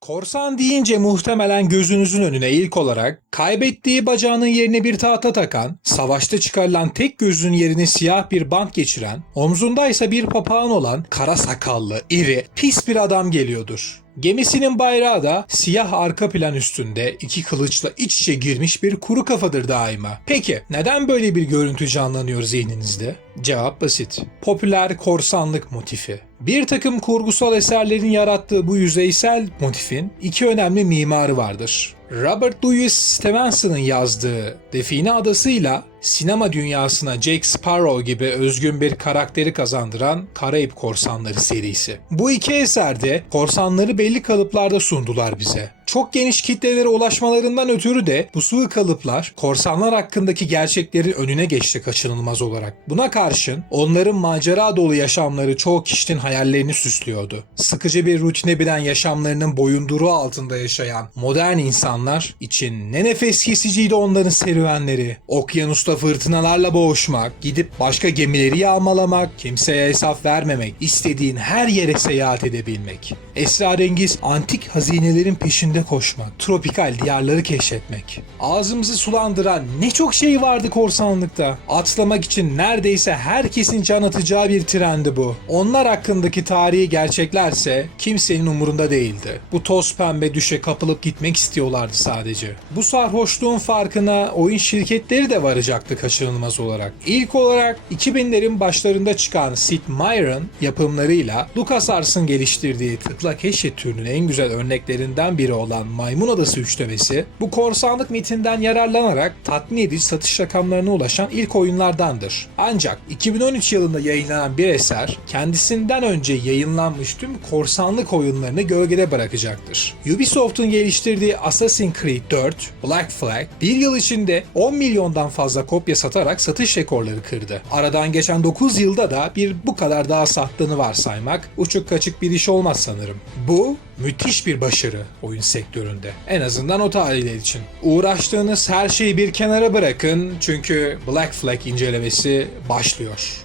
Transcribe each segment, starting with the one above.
Korsan deyince muhtemelen gözünüzün önüne ilk olarak kaybettiği bacağının yerine bir tahta takan, savaşta çıkarılan tek gözünün yerine siyah bir bant geçiren, omzunda ise bir papağan olan kara sakallı, iri, pis bir adam geliyordur. Gemisinin bayrağı da siyah arka plan üstünde iki kılıçla iç içe girmiş bir kuru kafadır daima. Peki neden böyle bir görüntü canlanıyor zihninizde? Cevap basit. Popüler korsanlık motifi. Bir takım kurgusal eserlerin yarattığı bu yüzeysel motifin iki önemli mimarı vardır. Robert Louis Stevenson'ın yazdığı Define Adası'yla sinema dünyasına Jack Sparrow gibi özgün bir karakteri kazandıran Karayip Korsanları serisi. Bu iki eserde korsanları belli kalıplarda sundular bize. Çok geniş kitlelere ulaşmalarından ötürü de bu sıvı kalıplar korsanlar hakkındaki gerçeklerin önüne geçti kaçınılmaz olarak. Buna karşın onların macera dolu yaşamları çoğu kişinin hayallerini süslüyordu. Sıkıcı bir rutine binen yaşamlarının boyunduruğu altında yaşayan modern insanlar için ne nefes kesiciydi onların serüvenleri. Okyanusta fırtınalarla boğuşmak, gidip başka gemileri yağmalamak, kimseye hesap vermemek, istediğin her yere seyahat edebilmek. Esrarengiz antik hazinelerin peşinde koşmak, tropikal diyarları keşfetmek. Ağzımızı sulandıran ne çok şey vardı korsanlıkta. Atlamak için neredeyse herkesin can atacağı bir trendi bu. Onlar hakkındaki tarihi gerçeklerse kimsenin umurunda değildi. Bu toz pembe düşe kapılıp gitmek istiyorlardı sadece. Bu sarhoşluğun farkına oyun şirketleri de varacaktı kaçınılmaz olarak. İlk olarak 2000'lerin başlarında çıkan Sid Meier'ın yapımlarıyla LucasArts'ın geliştirdiği tıkla keşfet türünün en güzel örneklerinden biri olan Maymun Adası üçlemesi bu korsanlık mitinden yararlanarak tatmin edici satış rakamlarına ulaşan ilk oyunlardandır. Ancak 2013 yılında yayınlanan bir eser kendisinden önce yayınlanmış tüm korsanlık oyunlarını gölgede bırakacaktır. Ubisoft'un geliştirdiği Assassin's Creed 4 Black Flag bir yıl içinde 10 milyondan fazla kopya satarak satış rekorları kırdı. Aradan geçen 9 yılda da bir bu kadar daha sattığını varsaymak uçuk kaçık bir iş olmaz sanırım. Bu müthiş bir başarı oyun sektöründe. En azından o tarihler için. Uğraştığınız her şeyi bir kenara bırakın çünkü Black Flag incelemesi başlıyor.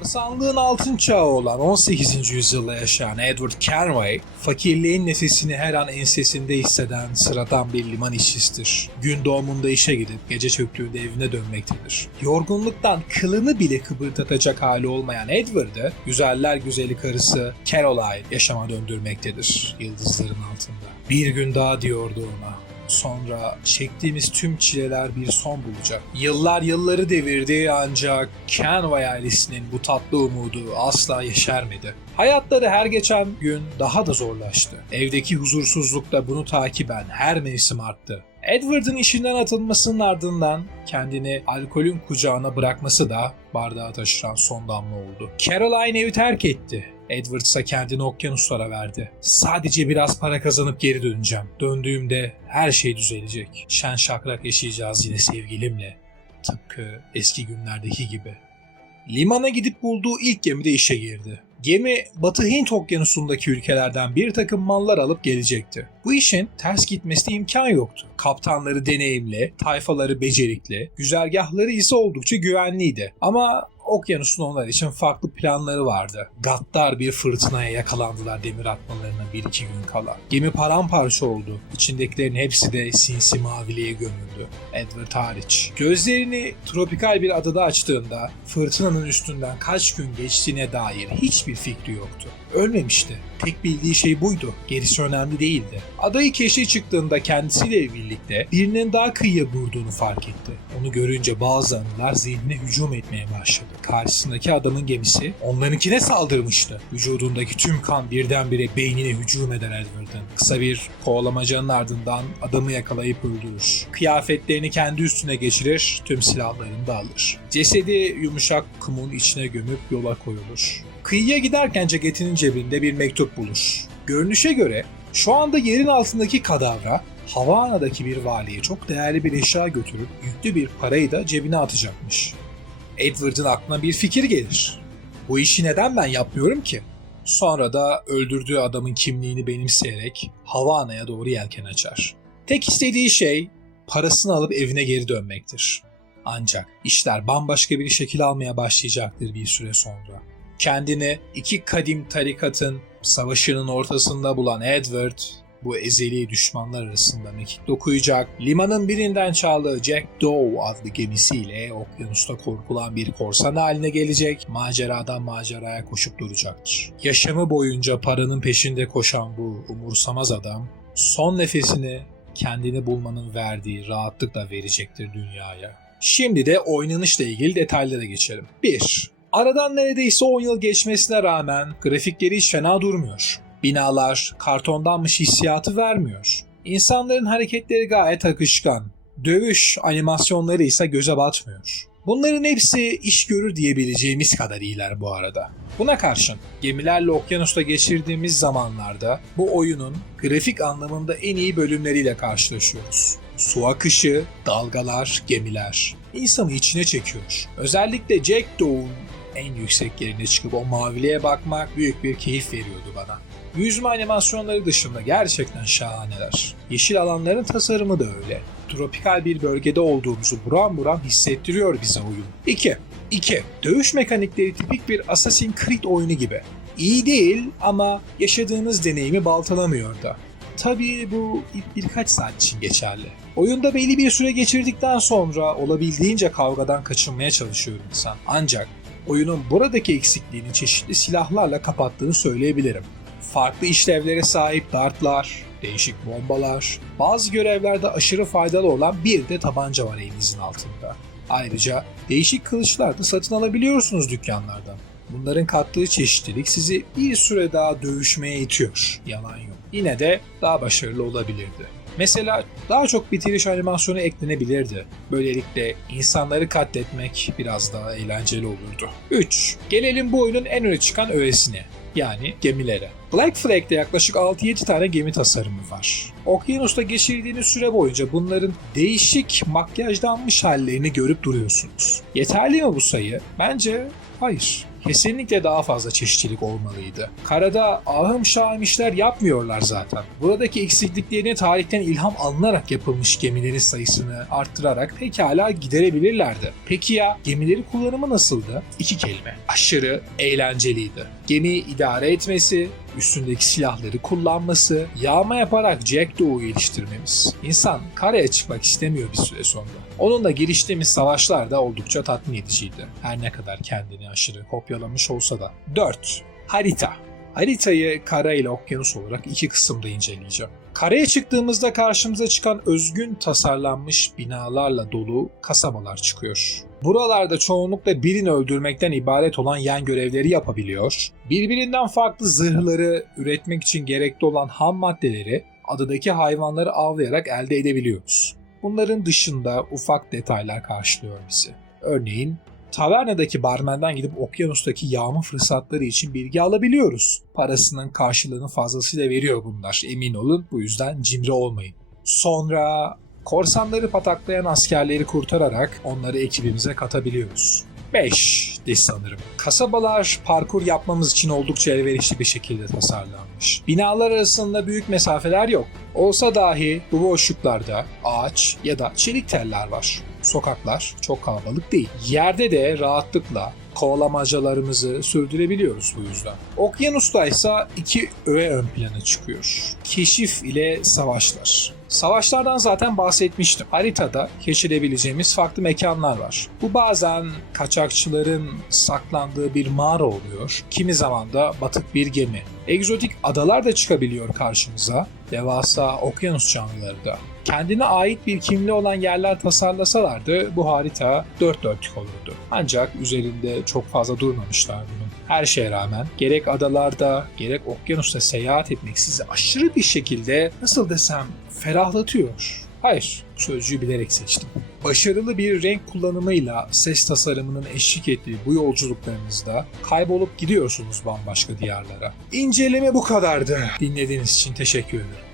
Korsanlığın altın çağı olan 18. yüzyılda yaşayan Edward Kenway, fakirliğin nefesini her an ensesinde hisseden sıradan bir liman işçisidir. Gün doğumunda işe gidip gece çöktüğünde evine dönmektedir. Yorgunluktan kılını bile kıpırdatacak hali olmayan Edward'ı güzeller güzeli karısı Caroline yaşama döndürmektedir yıldızların altında. Bir gün daha diyordu ona sonra çektiğimiz tüm çileler bir son bulacak. Yıllar yılları devirdi ancak Kenway ailesinin bu tatlı umudu asla yeşermedi. Hayatları her geçen gün daha da zorlaştı. Evdeki huzursuzluk da bunu takiben her mevsim arttı. Edward'ın işinden atılmasının ardından kendini alkolün kucağına bırakması da bardağı taşıran son damla oldu. Caroline evi terk etti. Edward ise kendini okyanuslara verdi. Sadece biraz para kazanıp geri döneceğim. Döndüğümde her şey düzelecek. Şen şakrak yaşayacağız yine sevgilimle. Tıpkı eski günlerdeki gibi. Limana gidip bulduğu ilk gemide işe girdi. Gemi Batı Hint okyanusundaki ülkelerden bir takım mallar alıp gelecekti. Bu işin ters gitmesine imkan yoktu. Kaptanları deneyimli, tayfaları becerikli, güzergahları ise oldukça güvenliydi. Ama okyanusun onlar için farklı planları vardı. Gaddar bir fırtınaya yakalandılar demir atmalarına bir iki gün kala. Gemi paramparça oldu. İçindekilerin hepsi de sinsi maviliğe gömüldü. Edward hariç. Gözlerini tropikal bir adada açtığında fırtınanın üstünden kaç gün geçtiğine dair hiçbir fikri yoktu. Ölmemişti. Tek bildiği şey buydu. Gerisi önemli değildi. Adayı keşfe çıktığında kendisiyle birlikte birinin daha kıyıya vurduğunu fark etti. Onu görünce bazı anılar zihnine hücum etmeye başladı. Karşısındaki adamın gemisi onlarınkine saldırmıştı. Vücudundaki tüm kan birdenbire beynine hücum eder Edward'ın. Kısa bir kovalamacanın ardından adamı yakalayıp öldürür. Kıyafetlerini kendi üstüne geçirir, tüm silahlarını da alır. Cesedi yumuşak kumun içine gömüp yola koyulur. Kıyıya giderken ceketinin cebinde bir mektup bulur. Görünüşe göre şu anda yerin altındaki kadavra Havana'daki bir valiye çok değerli bir eşya götürüp yüklü bir parayı da cebine atacakmış. Edward'ın aklına bir fikir gelir. Bu işi neden ben yapmıyorum ki? Sonra da öldürdüğü adamın kimliğini benimseyerek Havana'ya doğru yelken açar. Tek istediği şey parasını alıp evine geri dönmektir. Ancak işler bambaşka bir şekil almaya başlayacaktır bir süre sonra kendini iki kadim tarikatın Savaşının ortasında bulan Edward, bu ezeli düşmanlar arasında mekik dokuyacak, limanın birinden çaldığı Jack Doe adlı gemisiyle okyanusta korkulan bir korsan haline gelecek, maceradan maceraya koşup duracaktır. Yaşamı boyunca paranın peşinde koşan bu umursamaz adam, son nefesini kendini bulmanın verdiği rahatlıkla verecektir dünyaya. Şimdi de oynanışla ilgili detaylara geçelim. 1. Aradan neredeyse 10 yıl geçmesine rağmen grafikleri hiç fena durmuyor. Binalar kartondanmış hissiyatı vermiyor. İnsanların hareketleri gayet akışkan. Dövüş animasyonları ise göze batmıyor. Bunların hepsi iş görür diyebileceğimiz kadar iyiler bu arada. Buna karşın gemilerle okyanusta geçirdiğimiz zamanlarda bu oyunun grafik anlamında en iyi bölümleriyle karşılaşıyoruz. Su akışı, dalgalar, gemiler insanı içine çekiyor. Özellikle Jack Doe'un en yüksek yerine çıkıp o maviliğe bakmak büyük bir keyif veriyordu bana. Yüzme animasyonları dışında gerçekten şahaneler. Yeşil alanların tasarımı da öyle. Tropikal bir bölgede olduğumuzu buram buram hissettiriyor bize oyun. 2. 2. Dövüş mekanikleri tipik bir Assassin's Creed oyunu gibi. İyi değil ama yaşadığınız deneyimi baltalamıyor da. Tabii bu birkaç saat için geçerli. Oyunda belli bir süre geçirdikten sonra olabildiğince kavgadan kaçınmaya çalışıyor insan. Ancak oyunun buradaki eksikliğini çeşitli silahlarla kapattığını söyleyebilirim. Farklı işlevlere sahip dartlar, değişik bombalar, bazı görevlerde aşırı faydalı olan bir de tabanca var elinizin altında. Ayrıca değişik kılıçlar da satın alabiliyorsunuz dükkanlardan. Bunların kattığı çeşitlilik sizi bir süre daha dövüşmeye itiyor. Yalan yok. Yine de daha başarılı olabilirdi. Mesela daha çok bitiriş animasyonu eklenebilirdi. Böylelikle insanları katletmek biraz daha eğlenceli olurdu. 3. Gelelim bu oyunun en öne çıkan öğesine. Yani gemilere. Black Flag'de yaklaşık 6-7 tane gemi tasarımı var. Okyanusta geçirdiğiniz süre boyunca bunların değişik makyajlanmış hallerini görüp duruyorsunuz. Yeterli mi bu sayı? Bence hayır. Kesinlikle daha fazla çeşitlilik olmalıydı. Karada ahım şahım işler yapmıyorlar zaten. Buradaki eksikliklerini tarihten ilham alınarak yapılmış gemilerin sayısını arttırarak pekala giderebilirlerdi. Peki ya gemileri kullanımı nasıldı? İki kelime. Aşırı eğlenceliydi. Gemiyi idare etmesi, üstündeki silahları kullanması, yağma yaparak Jack Doe'yu geliştirmemiz. İnsan karaya çıkmak istemiyor bir süre sonra. Onunla giriştiğimiz savaşlar da oldukça tatmin ediciydi. Her ne kadar kendini aşırı kopyalamış olsa da. 4. Harita. Haritayı kara ile okyanus olarak iki kısımda inceleyeceğim. Karaya çıktığımızda karşımıza çıkan özgün tasarlanmış binalarla dolu kasabalar çıkıyor. Buralarda çoğunlukla birini öldürmekten ibaret olan yan görevleri yapabiliyor. Birbirinden farklı zırhları üretmek için gerekli olan ham maddeleri adadaki hayvanları avlayarak elde edebiliyoruz. Bunların dışında ufak detaylar karşılıyor bizi. Örneğin tavernadaki barmenden gidip okyanustaki yağma fırsatları için bilgi alabiliyoruz. Parasının karşılığını fazlasıyla veriyor bunlar. Emin olun bu yüzden cimri olmayın. Sonra korsanları pataklayan askerleri kurtararak onları ekibimize katabiliyoruz. 5 de sanırım. Kasabalar parkur yapmamız için oldukça elverişli bir şekilde tasarlanmış. Binalar arasında büyük mesafeler yok. Olsa dahi bu boşluklarda ağaç ya da çelik teller var. Sokaklar çok kalabalık değil. Yerde de rahatlıkla kovalamacalarımızı sürdürebiliyoruz bu yüzden. Okyanusta ise iki öğe ön plana çıkıyor. Keşif ile savaşlar. Savaşlardan zaten bahsetmiştim. Haritada keşfedebileceğimiz farklı mekanlar var. Bu bazen kaçakçıların saklandığı bir mağara oluyor. Kimi zaman da batık bir gemi. Egzotik adalar da çıkabiliyor karşımıza. Devasa okyanus canlıları da. Kendine ait bir kimliği olan yerler tasarlasalardı bu harita dört dörtlük olurdu. Ancak üzerinde çok fazla durmamışlar bunun. Her şeye rağmen gerek adalarda gerek okyanusta seyahat etmek sizi aşırı bir şekilde nasıl desem ferahlatıyor. Hayır, sözcüğü bilerek seçtim. Başarılı bir renk kullanımıyla ses tasarımının eşlik ettiği bu yolculuklarınızda kaybolup gidiyorsunuz bambaşka diyarlara. İnceleme bu kadardı. Dinlediğiniz için teşekkür ederim.